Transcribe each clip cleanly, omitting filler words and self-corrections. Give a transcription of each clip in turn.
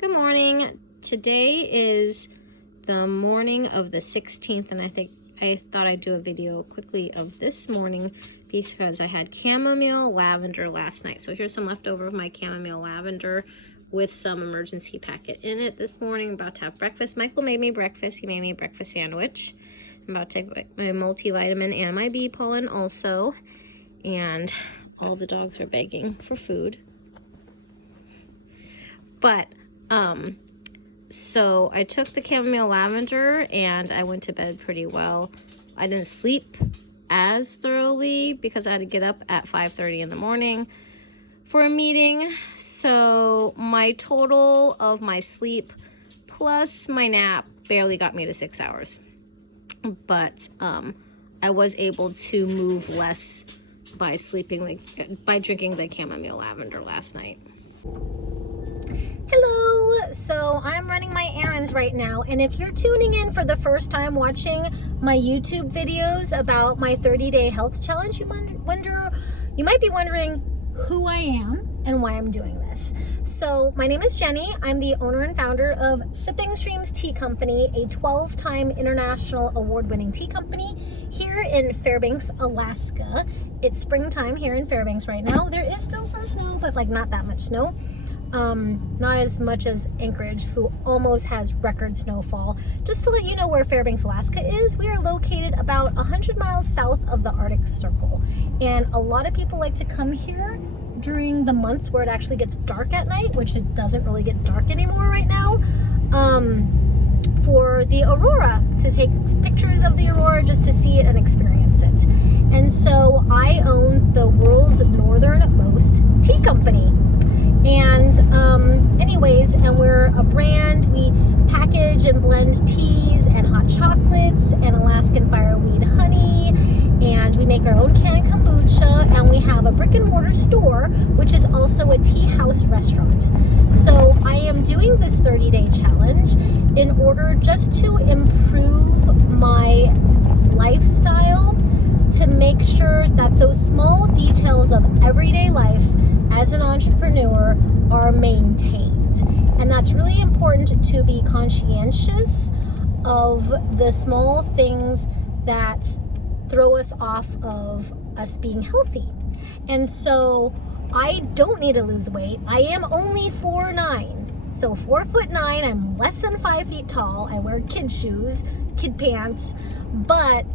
Good morning. Today is the morning of the 16th, and I thought I'd do a video quickly of this morning because I had chamomile lavender last night. So here's some leftover of my chamomile lavender with some emergency packet in it this morning. I'm about to have breakfast. Michael made me breakfast. He made me a breakfast sandwich. I'm about to take my multivitamin and my bee pollen also. And all the dogs are begging for food. But so I took the chamomile lavender and I went to bed pretty well. I didn't sleep as thoroughly because I had to get up at 5:30 in the morning for a meeting. So my total of my sleep plus my nap barely got me to 6 hours. But I was able to move less by drinking the chamomile lavender last night. Hello, so I'm running my errands right now, and if you're tuning in for the first time watching my YouTube videos about my 30-day health challenge, you might be wondering who I am and why I'm doing this. So my name is Jenny. I'm the owner and founder of Sipping Streams Tea Company, a 12-time international award-winning tea company here in Fairbanks, Alaska. It's springtime here in Fairbanks right now. There is still some snow, but not that much snow. Not as much as Anchorage, who almost has record snowfall. Just to let you know where Fairbanks, Alaska is, we are located about 100 miles south of the Arctic Circle. And a lot of people like to come here during the months where it actually gets dark at night, which it doesn't really get dark anymore right now, for the aurora, to take pictures of the aurora, just to see it and experience it. And so I own the world's northernmost tea company. And and we're a brand. We package and blend teas and hot chocolates and Alaskan fireweed honey, and we make our own canned kombucha, and we have a brick and mortar store, which is also a tea house restaurant. So I am doing this 30-day challenge in order just to improve my lifestyle, to make sure that those small details of everyday life as an entrepreneur are maintained. And that's really important, to be conscientious of the small things that throw us off of us being healthy. And so I don't need to lose weight. I am only 4'9". So 4'9", I'm less than 5 feet tall. I wear kid shoes, kid pants, but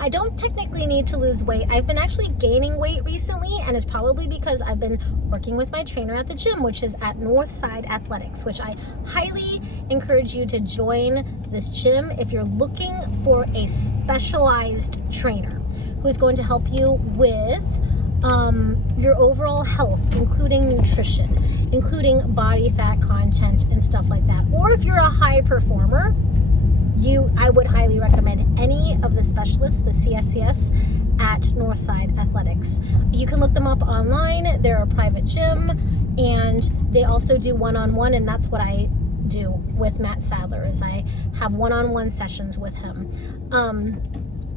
I don't technically need to lose weight. I've been actually gaining weight recently, and it's probably because I've been working with my trainer at the gym, which is at Northside Athletics, which I highly encourage you to join this gym if you're looking for a specialized trainer who's going to help you with your overall health, including nutrition, including body fat content and stuff like that. Or if you're a high performer, I would highly recommend any of the specialists, the CSCS at Northside Athletics. You can look them up online. They're a private gym, and they also do one-on-one, and that's what I do with Matt Sadler, is I have one-on-one sessions with him.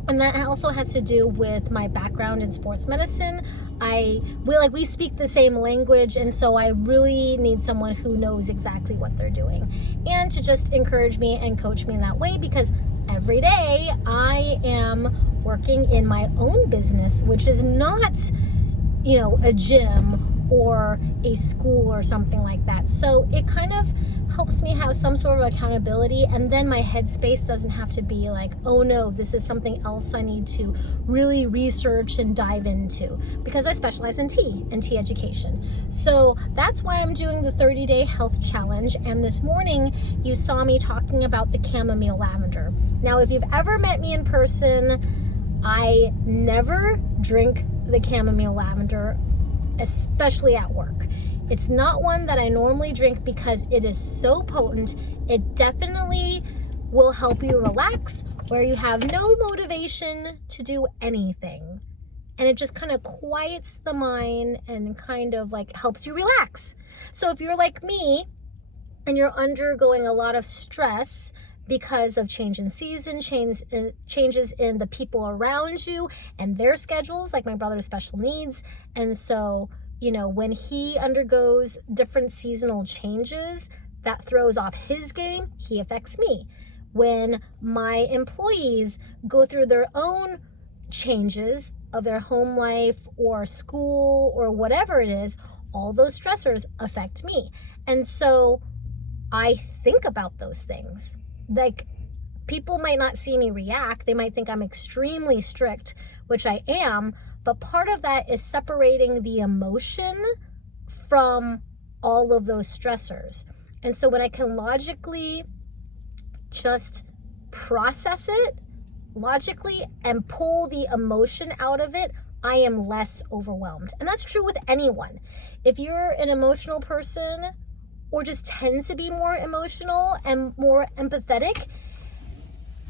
And that also has to do with my background in sports medicine. We speak the same language, and so I really need someone who knows exactly what they're doing, and to just encourage me and coach me in that way, because every day I am working in my own business, which is not, a gym or a school or something like that. So it kind of helps me have some sort of accountability, and then my headspace doesn't have to be like, oh no, this is something else I need to really research and dive into, because I specialize in tea and tea education. So that's why I'm doing the 30-day health challenge. And this morning you saw me talking about the chamomile lavender. Now, if you've ever met me in person, I never drink the chamomile lavender, especially at work. It's not one that I normally drink because it is so potent. It definitely will help you relax where you have no motivation to do anything. And it just kind of quiets the mind and kind of helps you relax. So if you're like me and you're undergoing a lot of stress because of change in season, changes in the people around you and their schedules, like my brother has special needs, and so when he undergoes different seasonal changes, that throws off his game, he affects me. When my employees go through their own changes of their home life or school or whatever it is, all those stressors affect me. And so I think about those things. Like, people might not see me react. They might think I'm extremely strict, which I am, but part of that is separating the emotion from all of those stressors. And so when I can logically just process it logically and pull the emotion out of it, I am less overwhelmed. And that's true with anyone. If you're an emotional person or just tend to be more emotional and more empathetic,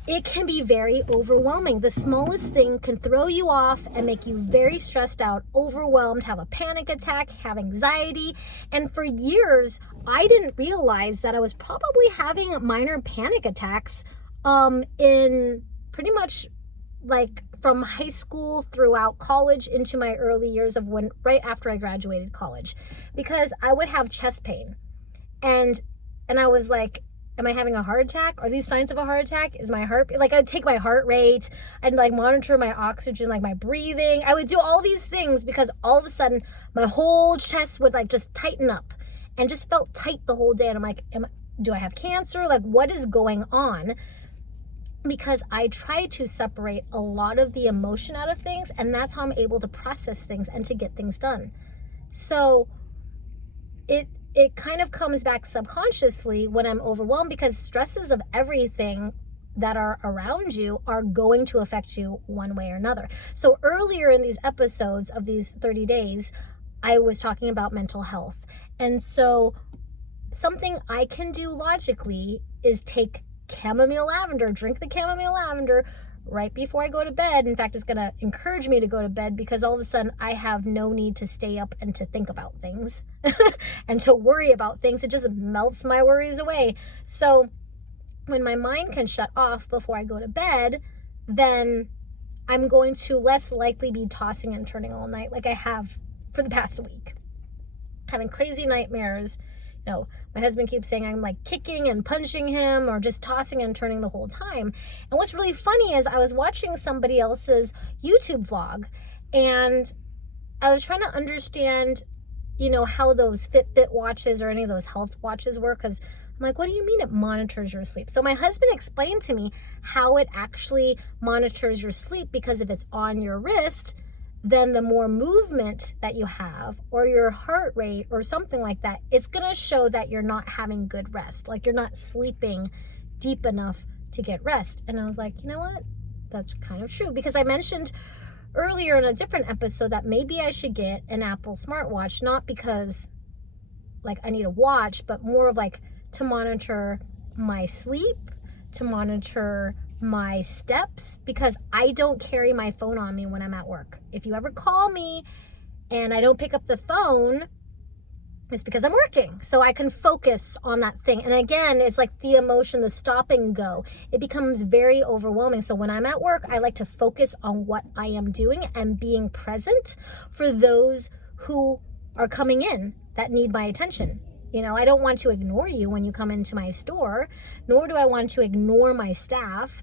it can be very overwhelming. The smallest thing can throw you off and make you very stressed out, overwhelmed, have a panic attack, have anxiety. And for years, I didn't realize that I was probably having minor panic attacks in pretty much like from high school throughout college into my early years of right after I graduated college, because I would have chest pain. And I was like, am I having a heart attack? Are these signs of a heart attack? Is my heart, like I'd take my heart rate, I'd like monitor my oxygen, like my breathing. I would do all these things because all of a sudden my whole chest would like just tighten up and just felt tight the whole day. And I'm like, do I have cancer? Like, what is going on? Because I try to separate a lot of the emotion out of things, and that's how I'm able to process things and to get things done. So it kind of comes back subconsciously when I'm overwhelmed, because stresses of everything that are around you are going to affect you one way or another. So earlier in these episodes of these 30 days, I was talking about mental health. And so something I can do logically is take chamomile lavender, drink the chamomile lavender right before I go to bed. In fact, it's going to encourage me to go to bed, because all of a sudden I have no need to stay up and to think about things and to worry about things. It just melts my worries away. So when my mind can shut off before I go to bed, then I'm going to less likely be tossing and turning all night like I have for the past week, having crazy nightmares. My husband keeps saying I'm like kicking and punching him or just tossing and turning the whole time. And what's really funny is I was watching somebody else's YouTube vlog, and I was trying to understand, how those Fitbit watches or any of those health watches work, because I'm like, what do you mean it monitors your sleep? So my husband explained to me how it actually monitors your sleep, because if it's on your wrist, then the more movement that you have, or your heart rate or something like that, it's going to show that you're not having good rest. Like you're not sleeping deep enough to get rest. And I was like, you know what? That's kind of true, because I mentioned earlier in a different episode that maybe I should get an Apple smartwatch, not because like I need a watch, but more of like to monitor my sleep, to monitor my steps, because I don't carry my phone on me when I'm at work. If you ever call me and I don't pick up the phone, it's because I'm working, so I can focus on that thing. And again, it's like the emotion, the stop and go. It becomes very overwhelming. So when I'm at work, I like to focus on what I am doing and being present for those who are coming in that need my attention. I don't want to ignore you when you come into my store, nor do I want to ignore my staff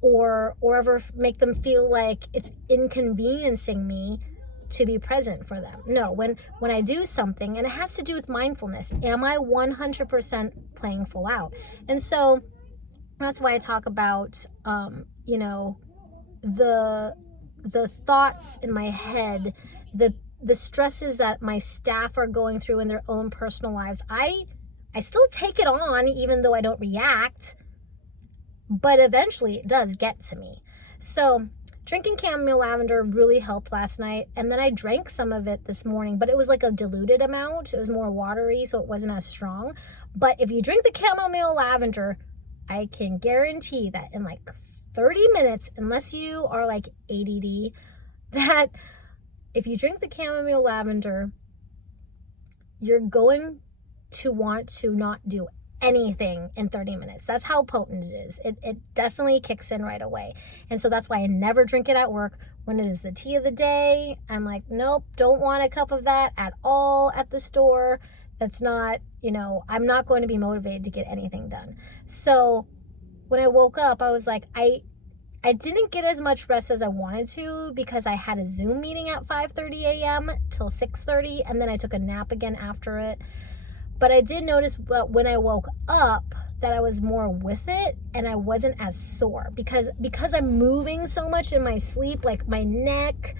or ever make them feel like it's inconveniencing me to be present for them. No, when I do something, and it has to do with mindfulness, am I 100% playing full out? And so that's why I talk about, the thoughts in my head, the stresses that my staff are going through in their own personal lives. I still take it on, even though I don't react, but eventually it does get to me. So drinking chamomile lavender really helped last night. And then I drank some of it this morning, but it was like a diluted amount. It was more watery, so it wasn't as strong. But if you drink the chamomile lavender, I can guarantee that in like 30 minutes, unless you are like ADD, that if you drink the chamomile lavender, you're going to want to not do anything in 30 minutes. That's how potent it is. It definitely kicks in right away. And so that's why I never drink it at work. when it is the tea of the day, I'm like, nope, don't want a cup of that at all at the store. That's not, I'm not going to be motivated to get anything done. So when I woke up, I was like, I didn't get as much rest as I wanted to because I had a Zoom meeting at 5:30 a.m. till 6:30, and then I took a nap again after it. But I did notice when I woke up that I was more with it and I wasn't as sore because I'm moving so much in my sleep, like my neck,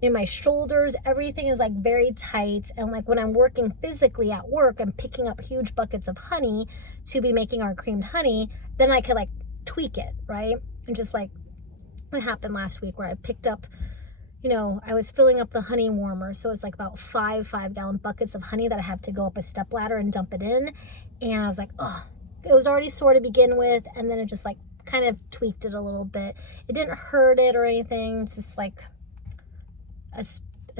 in my shoulders, everything is like very tight. And like when I'm working physically at work, I'm picking up huge buckets of honey to be making our creamed honey, then I could like tweak it, right? And just like what happened last week where I picked up, I was filling up the honey warmer. So it's like about 5-gallon buckets of honey that I have to go up a step ladder and dump it in. And I was like, oh, it was already sore to begin with. And then it just like kind of tweaked it a little bit. It didn't hurt it or anything. It's just like a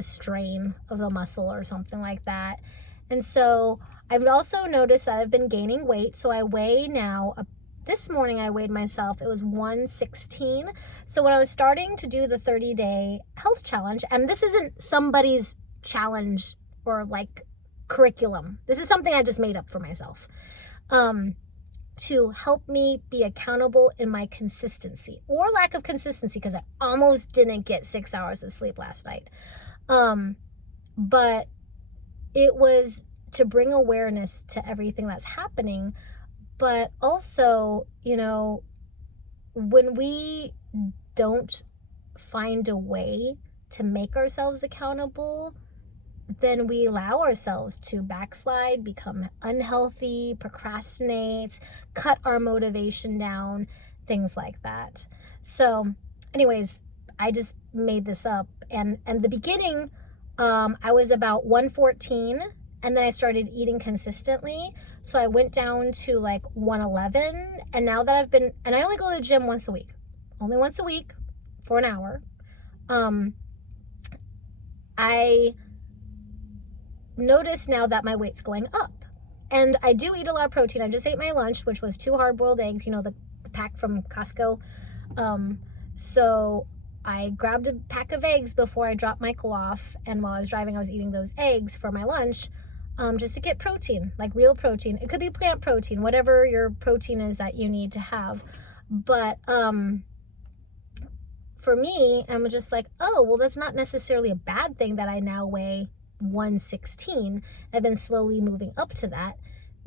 strain of the muscle or something like that. And so I've also noticed that I've been gaining weight. So I weigh now this morning I weighed myself, it was 116. So when I was starting to do the 30-day health challenge, and this isn't somebody's challenge or like curriculum, this is something I just made up for myself, to help me be accountable in my consistency or lack of consistency, because I almost didn't get 6 hours of sleep last night. But it was to bring awareness to everything that's happening. But also, when we don't find a way to make ourselves accountable, then we allow ourselves to backslide, become unhealthy, procrastinate, cut our motivation down, things like that. So anyways, I just made this up. And the beginning, I was about 114. And then I started eating consistently. So I went down to like 111. And now that and I only go to the gym once a week for an hour. I notice now that my weight's going up. And I do eat a lot of protein. I just ate my lunch, which was 2 hard-boiled eggs, the pack from Costco. So I grabbed a pack of eggs before I dropped Michael off. And while I was driving, I was eating those eggs for my lunch. Just to get protein, like real protein. It could be plant protein, whatever your protein is that you need to have. But for me, I'm just like, oh, well, that's not necessarily a bad thing that I now weigh 116. I've been slowly moving up to that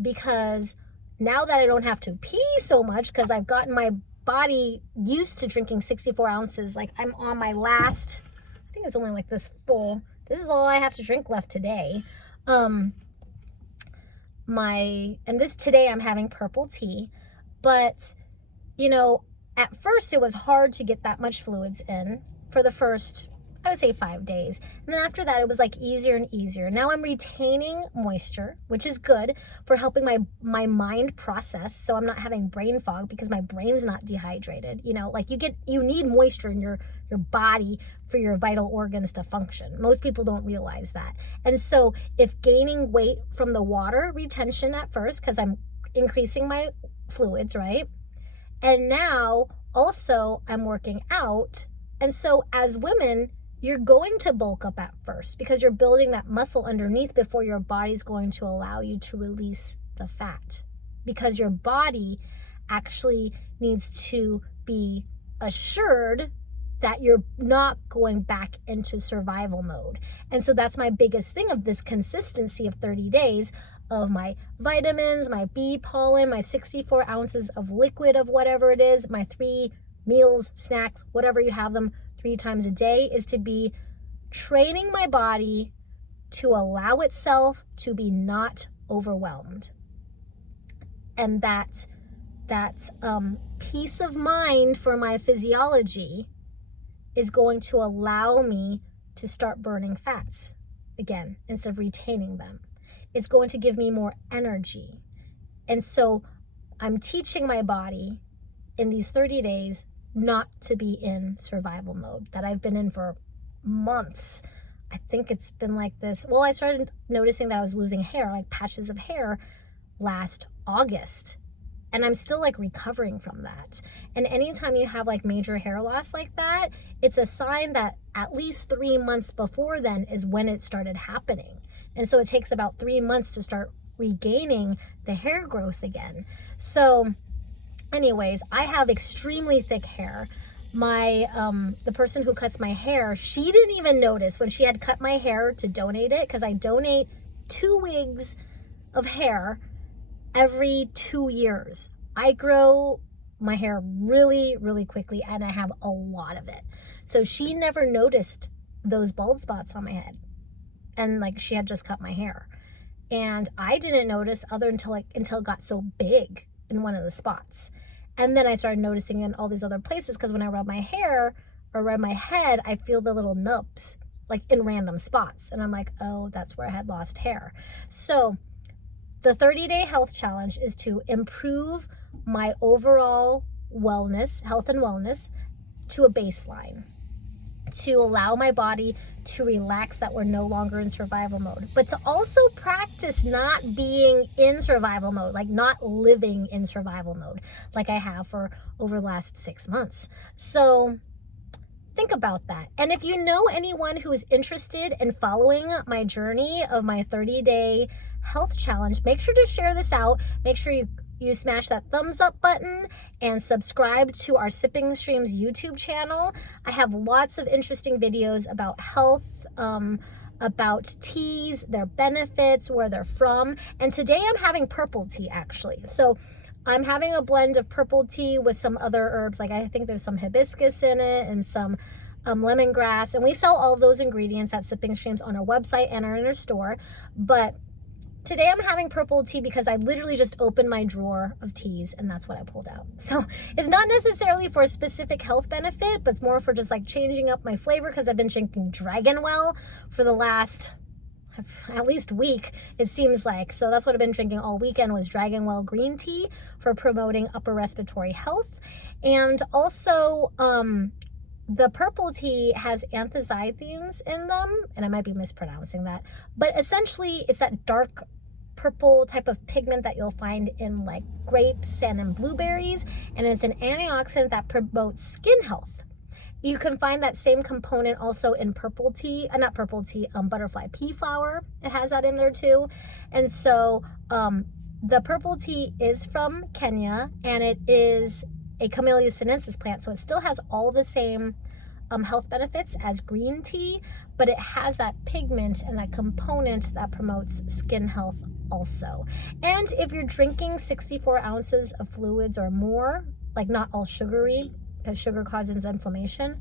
because now that I don't have to pee so much because I've gotten my body used to drinking 64 ounces. Like I'm on my last, I think it's only like this full. This is all I have to drink left today. Today I'm having purple tea, but at first it was hard to get that much fluids in for the first, I would say 5 days. And then after that, it was like easier and easier. Now I'm retaining moisture, which is good for helping my mind process. So I'm not having brain fog because my brain's not dehydrated. Like you need moisture in your body for your vital organs to function. Most people don't realize that. And so if gaining weight from the water retention at first, because I'm increasing my fluids, right? And now also I'm working out. And so as women, you're going to bulk up at first because you're building that muscle underneath before your body's going to allow you to release the fat, because your body actually needs to be assured that you're not going back into survival mode. And so that's my biggest thing of this consistency of 30 days of my vitamins, my bee pollen, my 64 ounces of liquid of whatever it is, my 3 meals, snacks, whatever you have them 3 times a day, is to be training my body to allow itself to be not overwhelmed. And that peace of mind for my physiology is going to allow me to start burning fats again instead of retaining them. It's going to give me more energy. And so I'm teaching my body in these 30 days not to be in survival mode that I've been in for months. I think it's been like this. Well, I started noticing that I was losing hair, like patches of hair, last August. and I'm still like recovering from that. And anytime you have like major hair loss like that, it's a sign that at least 3 months before then is when it started happening. And so it takes about 3 months to start regaining the hair growth again. So anyways, I have extremely thick hair. My the person who cuts my hair, she didn't even notice when she had cut my hair to donate it, because I donate 2 wigs of hair every 2 years. I grow my hair really, really quickly, and I have a lot of it. So she never noticed those bald spots on my head. And like, she had just cut my hair. And I didn't notice until it got so big in one of the spots. And then I started noticing in all these other places, because when I rub my hair or rub my head, I feel the little nubs like in random spots. And I'm like, oh, that's where I had lost hair. So the 30-day health challenge is to improve my overall wellness, health and wellness, to a baseline, to allow my body to relax, that we're no longer in survival mode, but to also practice not being in survival mode, like not living in survival mode like I have for over the last 6 months. So think about that. And if you know anyone who is interested in following my journey of my 30-day health challenge, make sure to share this out. Make sure you smash that thumbs up button and subscribe to our Sipping Streams YouTube channel. I have lots of interesting videos about health, about teas, their benefits, where they're from. And today I'm having purple tea, actually. So I'm having a blend of purple tea with some other herbs. Like, I think there's some hibiscus in it and some lemongrass. And we sell all of those ingredients at Sipping Streams on our website and in our store. But today I'm having purple tea because I literally just opened my drawer of teas and that's what I pulled out. So it's not necessarily for a specific health benefit, but it's more for just like changing up my flavor, because I've been drinking Dragonwell for the last at least week, it seems like. So that's what I've been drinking all weekend, was Dragonwell green tea for promoting upper respiratory health. And also the purple tea has anthocyanins in them, and I might be mispronouncing that, but essentially it's that dark purple type of pigment that you'll find in like grapes and in blueberries, and it's an antioxidant that promotes skin health. You can find that same component also in purple tea, butterfly pea flower. It has that in there too. And so the purple tea is from Kenya, and it is a Camellia sinensis plant. So it still has all the same health benefits as green tea, but it has that pigment and that component that promotes skin health also. And if you're drinking 64 ounces of fluids or more, like not all sugary, because sugar causes inflammation,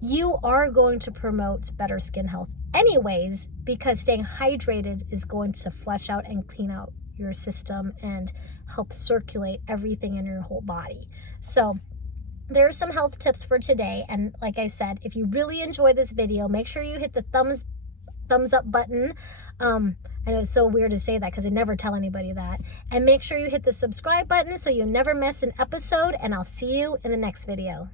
you are going to promote better skin health anyways, because staying hydrated is going to flush out and clean out your system and help circulate everything in your whole body. So there's some health tips for today. And like I said, if you really enjoy this video, make sure you hit the thumbs up button. I know it's so weird to say that because I never tell anybody that. And make sure you hit the subscribe button so you never miss an episode, and I'll see you in the next video.